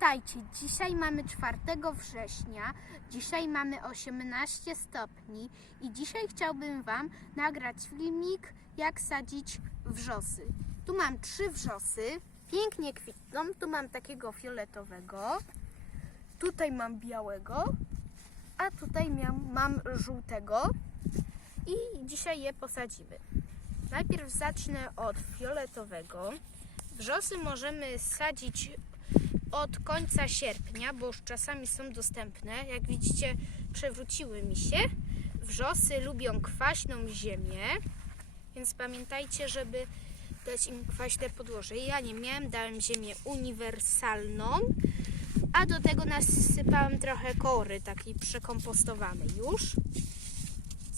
Witajcie, dzisiaj mamy 4 września, dzisiaj mamy 18 stopni i dzisiaj chciałbym Wam nagrać filmik jak sadzić wrzosy. Tu mam trzy wrzosy, pięknie kwitną, tu mam takiego fioletowego, tutaj mam białego, a tutaj miam, mam żółtego i dzisiaj je posadzimy. Najpierw zacznę od fioletowego. Wrzosy możemy sadzić od końca sierpnia, bo już czasami są dostępne. Jak widzicie, przewróciły mi się. Wrzosy lubią kwaśną ziemię, więc pamiętajcie, żeby dać im kwaśne podłoże. Ja nie miałem, dałem ziemię uniwersalną, a do tego nasypałem trochę kory, takiej przekompostowanej już.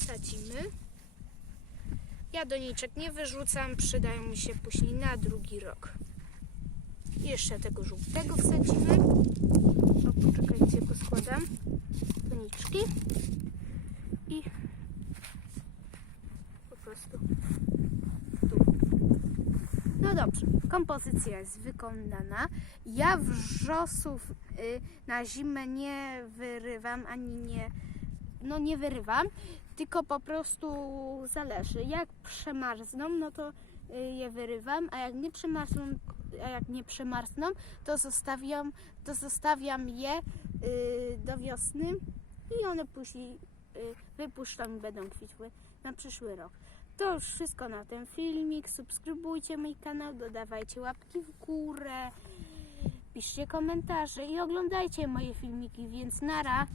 Sadzimy. Ja doniczek nie wyrzucam, przydają mi się później na drugi rok. Jeszcze tego żółtego wsadzimy. O, poczekajcie, poskładam doniczki i po prostu tu. No dobrze, kompozycja jest wykonana. Ja wrzosów y, na zimę nie wyrywam ani nie, no nie wyrywam, tylko po prostu zależy. Jak przemarzną, no to je wyrywam, a jak nie przemarzną, a jak nie przemarzną, to zostawiam, to zostawiam je y, do wiosny i one później y, wypuszczam i będą kwitły na przyszły rok. To już wszystko na ten filmik. Subskrybujcie mój kanał, dodawajcie łapki w górę, piszcie komentarze i oglądajcie moje filmiki, więc nara.